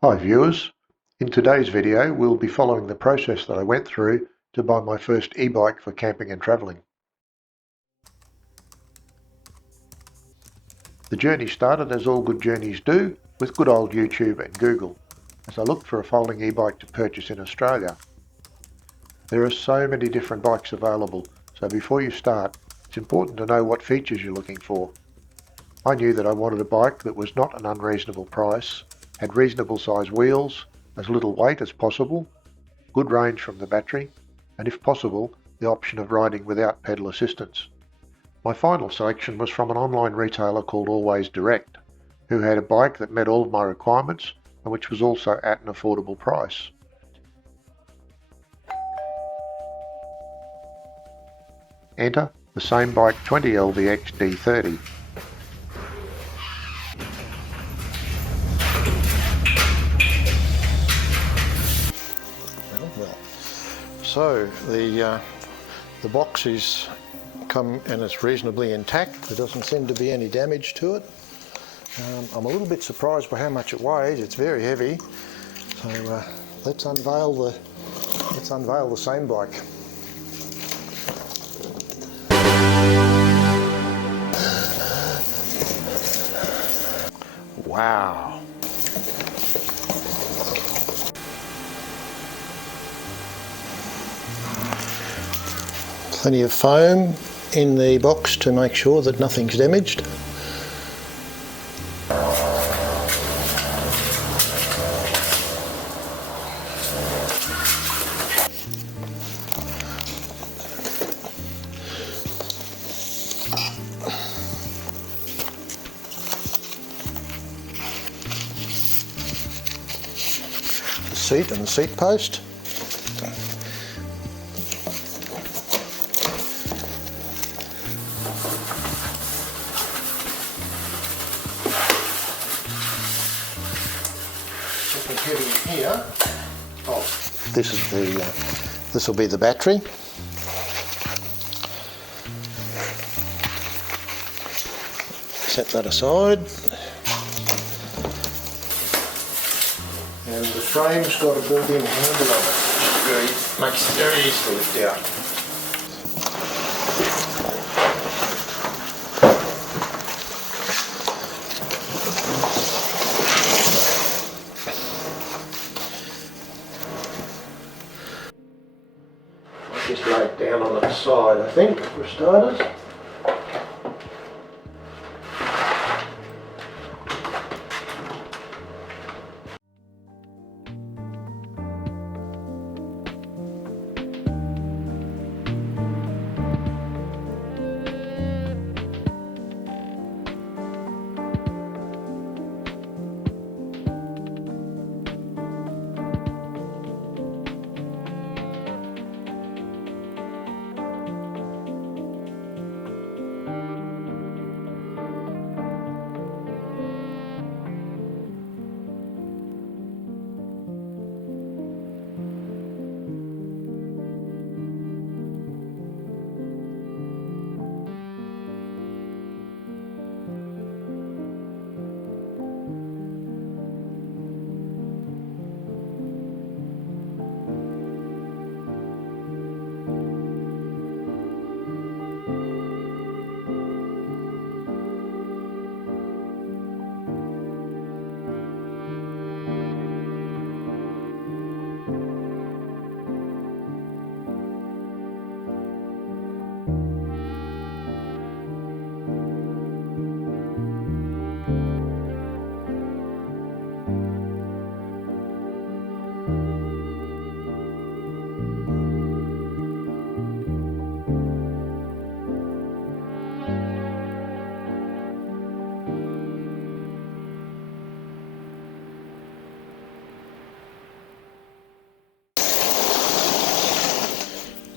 Hi viewers, in today's video we'll be following the process that I went through to buy my first e-bike for camping and travelling. The journey started, as all good journeys do, with good old YouTube and Google, as I looked for a folding e-bike to purchase in Australia. There are so many different bikes available, so before you start, it's important to know what features you're looking for. I knew that I wanted a bike that was not an unreasonable price, had reasonable size wheels, as little weight as possible, good range from the battery, and if possible, the option of riding without pedal assistance. My final selection was from an online retailer called Always Direct, who had a bike that met all of my requirements and which was also at an affordable price. Enter the Samebike 20LVX D30. So the box is come and it's reasonably intact. There doesn't seem to be any damage to it. I'm a little bit surprised by how much it weighs. It's very heavy. So let's unveil the Samebike. Wow. Plenty of foam in the box to make sure that nothing's damaged. The seat and the seat post. Here, this will be the battery. Set that aside. And the frame's got a built-in handle on it, which makes it very easy to lift out. Just lay it down on its side, I think, for starters.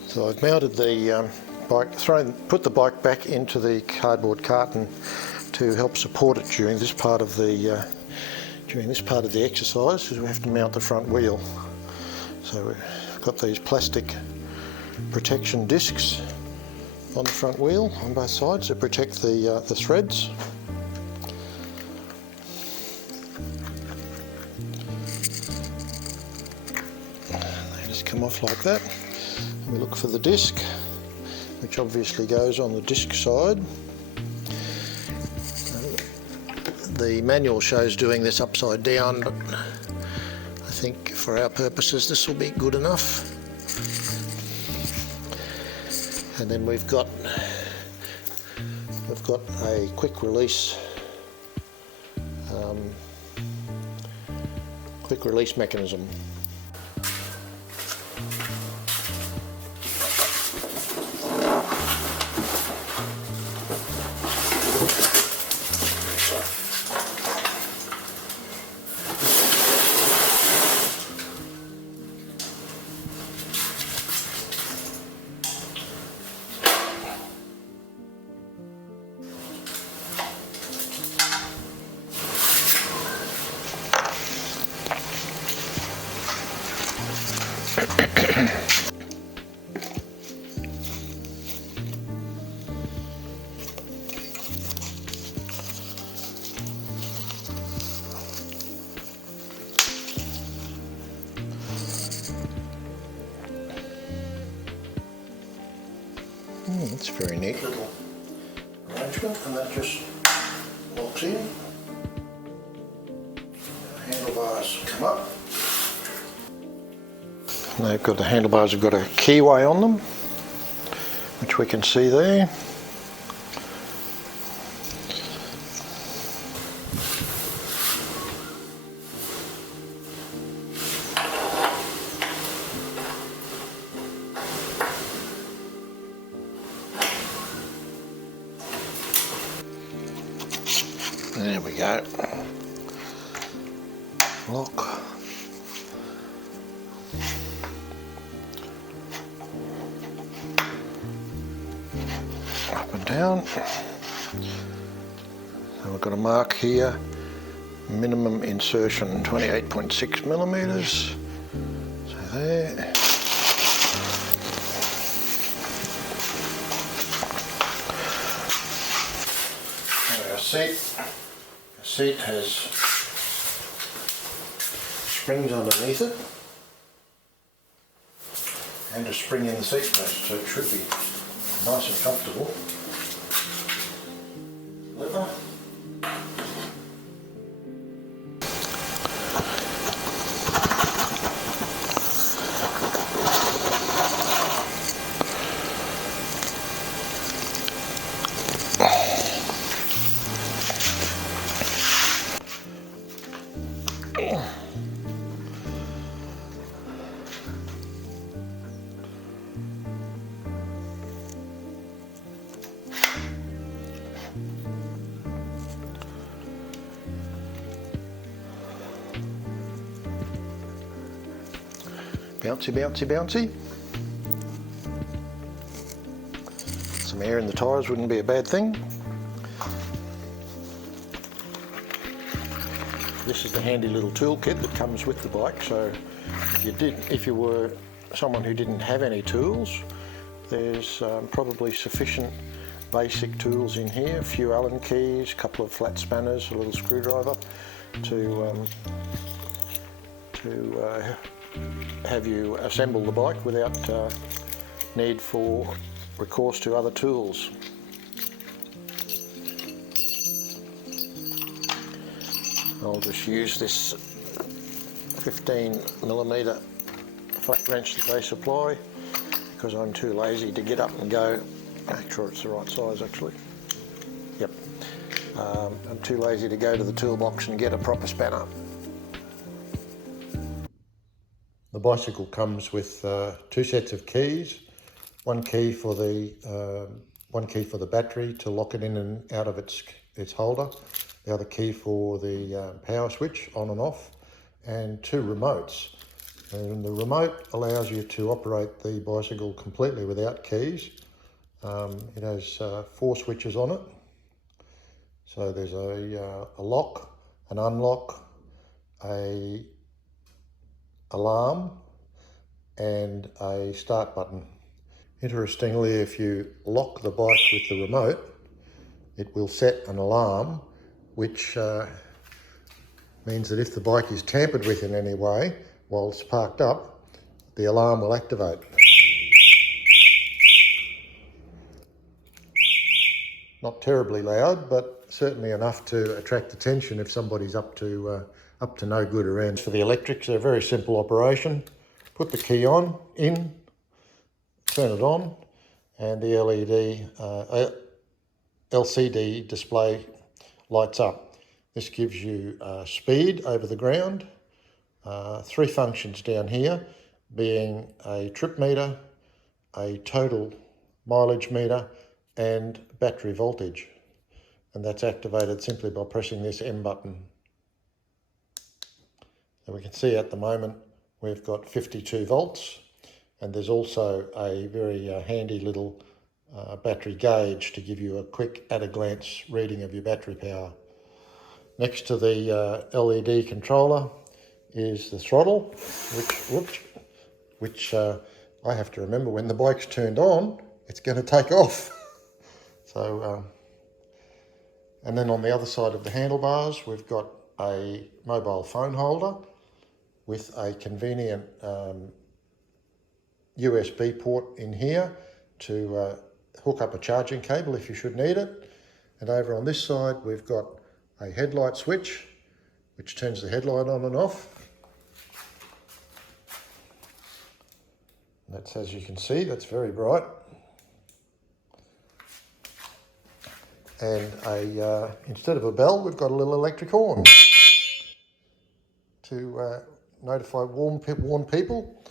So I've mounted the bike, put the bike back into the cardboard carton to help support it during this part of the exercise, because we have to mount the front wheel. So we've got these plastic protection discs on the front wheel on both sides to protect the threads. come off like that. We look for the disc, which obviously goes on the disc side. The manual shows doing this upside down, but I think for our purposes this will be good enough. And then we've got a quick release mechanism. It's a very neat little arrangement, and that just locks in. The handlebars come up. And they've got the handlebars have got a keyway on them, which we can see there. There we go. Lock. Up and down. So we've got a mark here. Minimum insertion 28.6 millimeters. So there. And our seat has springs underneath it and a spring in the seat post, so it should be nice and comfortable. Lever. Bouncy, bouncy, bouncy. Some air in the tyres wouldn't be a bad thing. This is the handy little toolkit that comes with the bike, so if you were someone who didn't have any tools, there's probably sufficient basic tools in here, a few Allen keys, a couple of flat spanners, a little screwdriver to have you assemble the bike without need for recourse to other tools. I'll just use this 15mm flat wrench that they supply because I'm too lazy to get up and go. Make sure it's the right size actually. Yep. I'm too lazy to go to the toolbox and get a proper spanner. The bicycle comes with two sets of keys, one key for the battery to lock it in and out of its holder, the other key for the power switch on and off, and two remotes. And the remote allows you to operate the bicycle completely without keys. It has 4 switches on it. So there's a lock, an unlock, a alarm and a start button. Interestingly, if you lock the bike with the remote, it will set an alarm which means that if the bike is tampered with in any way while it's parked up, the alarm will activate. Not terribly loud, but certainly enough to attract attention if somebody's up to no good around. For the electrics, they're a very simple operation. Put the key on, in, turn it on, and the LCD display lights up. This gives you speed over the ground, 3 functions down here, being a trip meter, a total mileage meter, and battery voltage. And that's activated simply by pressing this M button. And we can see at the moment we've got 52 volts, and there's also a very handy little battery gauge to give you a quick at-a-glance reading of your battery power. Next to the LED controller is the throttle, which I have to remember when the bike's turned on, it's going to take off. So, and then on the other side of the handlebars, we've got a mobile phone holder with a convenient USB port in here to hook up a charging cable if you should need it. And over on this side, we've got a headlight switch, which turns the headlight on and off. That's, as you can see, that's very bright. And instead of a bell, we've got a little electric horn to notify warn people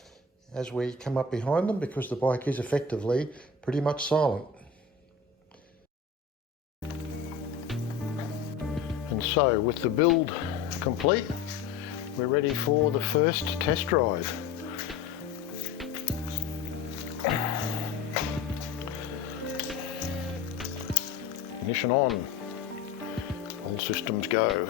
as we come up behind them, because the bike is effectively pretty much silent. And so, with the build complete, we're ready for the first test drive. Ignition on, all systems go.